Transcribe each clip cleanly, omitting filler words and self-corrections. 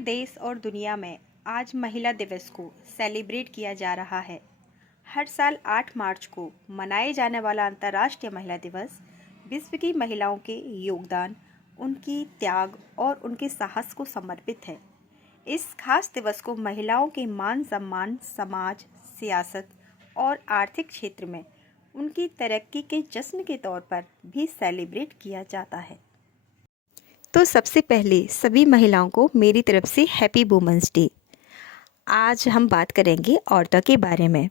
देश और दुनिया में आज महिला दिवस को सेलिब्रेट किया जा रहा है। हर साल 8 मार्च को मनाए जाने वाला अंतर्राष्ट्रीय महिला दिवस विश्व की महिलाओं के योगदान, उनकी त्याग और उनके साहस को समर्पित है। इस खास दिवस को महिलाओं के मान सम्मान, समाज, सियासत और आर्थिक क्षेत्र में उनकी तरक्की के जश्न के तौर पर भी सेलिब्रेट किया जाता है। तो सबसे पहले सभी महिलाओं को मेरी तरफ से हैप्पी वुमेंस डे। आज हम बात करेंगे औरतों के बारे में।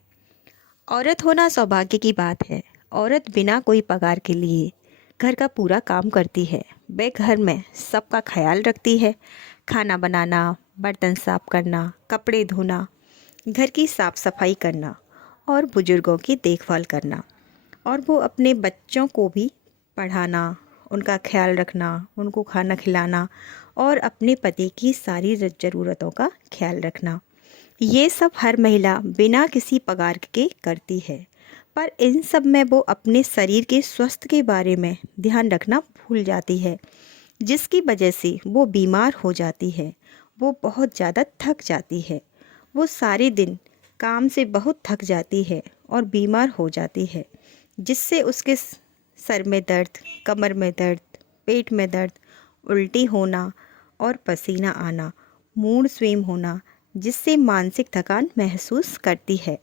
औरत होना सौभाग्य की बात है। औरत बिना कोई पगार के लिए घर का पूरा काम करती है। वह घर में सबका ख्याल रखती है। खाना बनाना, बर्तन साफ करना, कपड़े धोना, घर की साफ सफाई करना और बुजुर्गों की देखभाल करना, और वो अपने बच्चों को भी पढ़ाना, उनका ख्याल रखना, उनको खाना खिलाना और अपने पति की सारी ज़रूरतों का ख्याल रखना। ये सब हर महिला बिना किसी पगार के करती है, पर इन सब में वो अपने शरीर के स्वास्थ्य के बारे में ध्यान रखना भूल जाती है, जिसकी वजह से वो बीमार हो जाती है। वो बहुत ज़्यादा थक जाती है। वो सारे दिन काम से बहुत थक जाती है और बीमार हो जाती है, जिससे उसके सर में दर्द, कमर में दर्द, पेट में दर्द, उल्टी होना और पसीना आना, मूड स्विंग होना, जिससे मानसिक थकान महसूस करती है।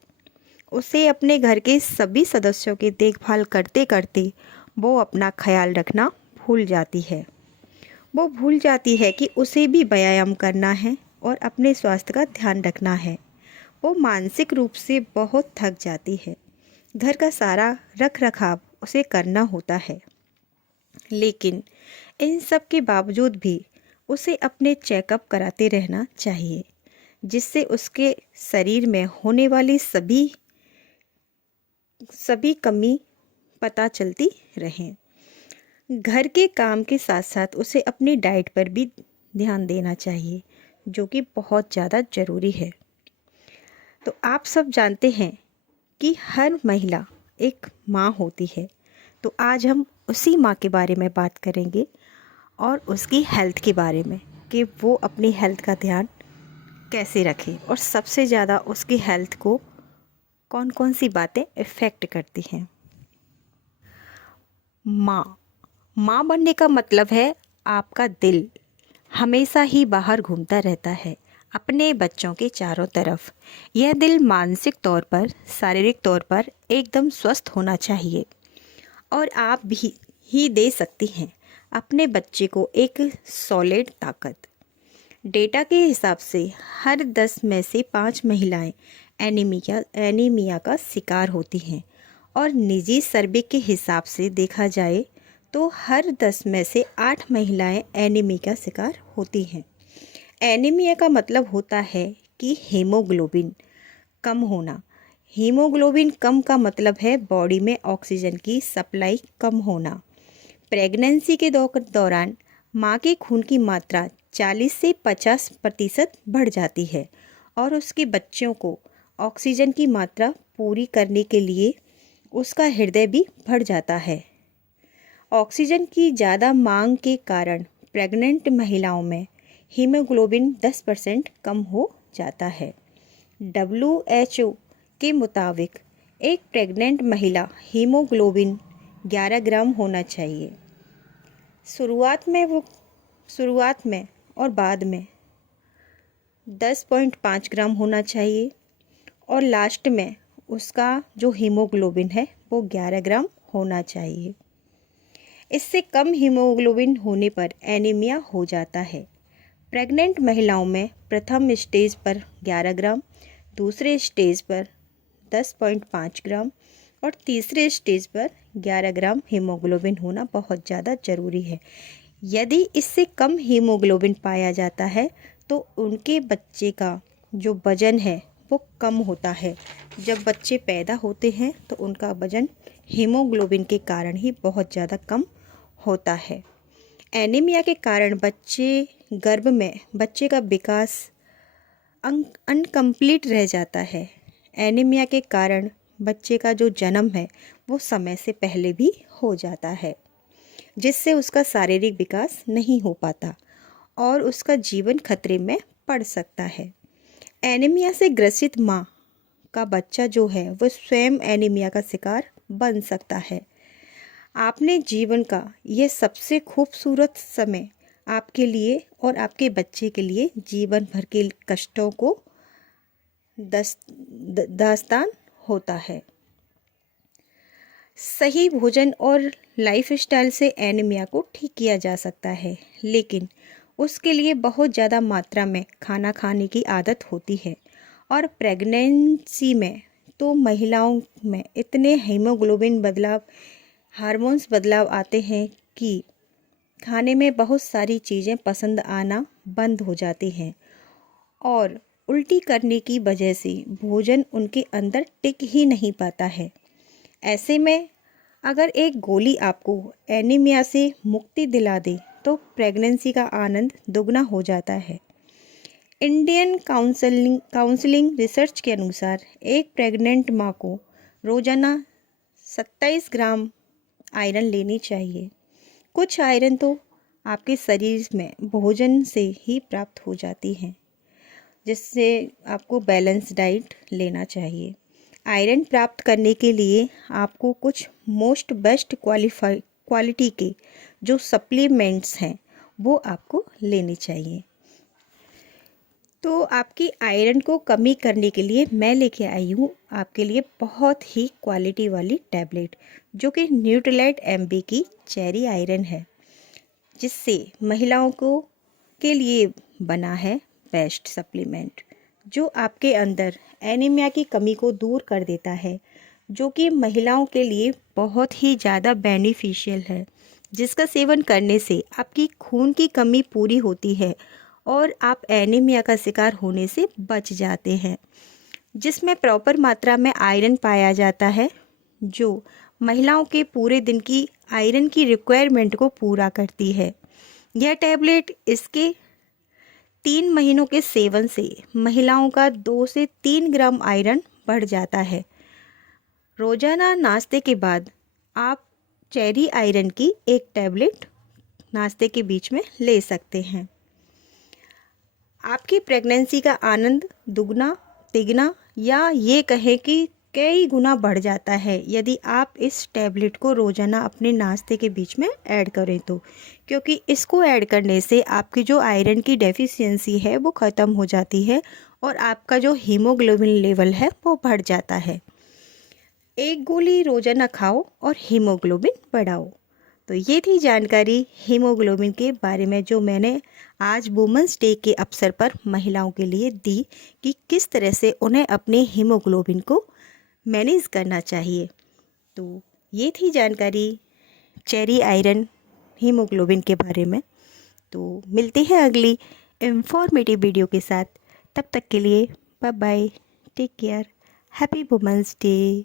उसे अपने घर के सभी सदस्यों की देखभाल करते करते वो अपना ख्याल रखना भूल जाती है। वो भूल जाती है कि उसे भी व्यायाम करना है और अपने स्वास्थ्य का ध्यान रखना है। वो मानसिक रूप से बहुत थक जाती है। घर का सारा रख रखाव उसे करना होता है, लेकिन इन सब के बावजूद भी उसे अपने चेकअप कराते रहना चाहिए, जिससे उसके शरीर में होने वाली सभी कमी पता चलती रहें। घर के काम के साथ साथ उसे अपनी डाइट पर भी ध्यान देना चाहिए, जो कि बहुत ज़्यादा ज़रूरी है। तो आप सब जानते हैं कि हर महिला एक माँ होती है। तो आज हम उसी माँ के बारे में बात करेंगे और उसकी हेल्थ के बारे में, कि वो अपनी हेल्थ का ध्यान कैसे रखे और सबसे ज़्यादा उसकी हेल्थ को कौन कौन सी बातें इफ़ेक्ट करती हैं। माँ बनने का मतलब है आपका दिल हमेशा ही बाहर घूमता रहता है अपने बच्चों के चारों तरफ। यह दिल मानसिक तौर पर, शारीरिक तौर पर एकदम स्वस्थ होना चाहिए, और आप भी ही दे सकती हैं अपने बच्चे को एक सॉलिड ताकत। डेटा के हिसाब से हर 10 में से 5 महिलाएं एनीमिया का शिकार होती हैं, और निजी सर्वे के हिसाब से देखा जाए तो हर 10 में से 8 महिलाएं एनीमिया का शिकार होती हैं। एनीमिया का मतलब होता है कि हीमोग्लोबिन कम होना। हीमोग्लोबिन कम का मतलब है बॉडी में ऑक्सीजन की सप्लाई कम होना। प्रेगनेंसी के दौरान माँ के खून की मात्रा 40 से 50% बढ़ जाती है, और उसके बच्चों को ऑक्सीजन की मात्रा पूरी करने के लिए उसका हृदय भी बढ़ जाता है। ऑक्सीजन की ज़्यादा मांग के कारण प्रेग्नेंट महिलाओं में हीमोग्लोबिन 10% कम हो जाता है। WHO के मुताबिक एक प्रेग्नेंट महिला हीमोग्लोबिन 11 ग्राम होना चाहिए। शुरुआत में और बाद में 10.5 ग्राम होना चाहिए, और लास्ट में उसका जो हीमोग्लोबिन है वो 11 ग्राम होना चाहिए। इससे कम हीमोग्लोबिन होने पर एनीमिया हो जाता है। प्रेग्नेंट महिलाओं में प्रथम स्टेज पर 11 ग्राम, दूसरे स्टेज पर 10.5 ग्राम और तीसरे स्टेज पर 11 ग्राम हीमोग्लोबिन होना बहुत ज़्यादा ज़रूरी है। यदि इससे कम हीमोग्लोबिन पाया जाता है तो उनके बच्चे का जो वज़न है वो कम होता है। जब बच्चे पैदा होते हैं तो उनका वज़न हीमोग्लोबिन के कारण ही बहुत ज़्यादा कम होता है। एनीमिया के कारण गर्भ में बच्चे का विकास अनकम्प्लीट रह जाता है। एनीमिया के कारण बच्चे का जो जन्म है वो समय से पहले भी हो जाता है, जिससे उसका शारीरिक विकास नहीं हो पाता और उसका जीवन खतरे में पड़ सकता है। एनीमिया से ग्रसित माँ का बच्चा जो है वो स्वयं एनीमिया का शिकार बन सकता है। आपने जीवन का ये सबसे खूबसूरत समय आपके लिए और आपके बच्चे के लिए जीवन भर के कष्टों को दास्तान होता है। सही भोजन और लाइफस्टाइल से एनीमिया को ठीक किया जा सकता है, लेकिन उसके लिए बहुत ज़्यादा मात्रा में खाना खाने की आदत होती है। और प्रेगनेंसी में तो महिलाओं में इतने हीमोग्लोबिन बदलाव, हार्मोन्स बदलाव आते हैं कि खाने में बहुत सारी चीज़ें पसंद आना बंद हो जाती हैं और उल्टी करने की वजह से भोजन उनके अंदर टिक ही नहीं पाता है। ऐसे में अगर एक गोली आपको एनीमिया से मुक्ति दिला दे तो प्रेगनेंसी का आनंद दुगना हो जाता है। इंडियन काउंसलिंग रिसर्च के अनुसार एक प्रेग्नेंट माँ को रोज़ाना 27 ग्राम आयरन लेनी चाहिए। कुछ आयरन तो आपके शरीर में भोजन से ही प्राप्त हो जाती हैं, जिससे आपको बैलेंस डाइट लेना चाहिए। आयरन प्राप्त करने के लिए आपको कुछ मोस्ट बेस्ट क्वालिटी के जो सप्लीमेंट्स हैं वो आपको लेने चाहिए। तो आपकी आयरन को कमी करने के लिए मैं लेके आई हूँ आपके लिए बहुत ही क्वालिटी वाली टैबलेट, जो कि न्यूट्रीलाइट MB की चेरी आयरन है, जिससे महिलाओं को के लिए बना है बेस्ट सप्लीमेंट, जो आपके अंदर एनीमिया की कमी को दूर कर देता है, जो कि महिलाओं के लिए बहुत ही ज़्यादा बेनिफिशियल है, जिसका सेवन करने से आपकी खून की कमी पूरी होती है और आप एनीमिया का शिकार होने से बच जाते हैं, जिसमें प्रॉपर मात्रा में आयरन पाया जाता है, जो महिलाओं के पूरे दिन की आयरन की रिक्वायरमेंट को पूरा करती है। यह टैबलेट इसके 3 महीनों के सेवन से महिलाओं का 2 से 3 ग्राम आयरन बढ़ जाता है। रोजाना नाश्ते के बाद आप चेरी आयरन की एक टैबलेट नाश्ते के बीच में ले सकते हैं। आपकी प्रेगनेंसी का आनंद दुगना, तिगना या ये कहें कि कई गुना बढ़ जाता है यदि आप इस टैबलेट को रोज़ाना अपने नाश्ते के बीच में ऐड करें तो, क्योंकि इसको ऐड करने से आपकी जो आयरन की डेफिशिएंसी है वो ख़त्म हो जाती है और आपका जो हीमोग्लोबिन लेवल है वो बढ़ जाता है। एक गोली रोज़ाना खाओ और हीमोग्लोबिन बढ़ाओ। तो ये थी जानकारी हीमोग्लोबिन के बारे में, जो मैंने आज वुमेंस डे के अवसर पर महिलाओं के लिए दी कि किस तरह से उन्हें अपने हीमोग्लोबिन को मैनेज करना चाहिए। तो ये थी जानकारी चेरी आयरन हीमोग्लोबिन के बारे में। तो मिलते हैं अगली इंफॉर्मेटिव वीडियो के साथ। तब तक के लिए bye bye, take care, happy women's day.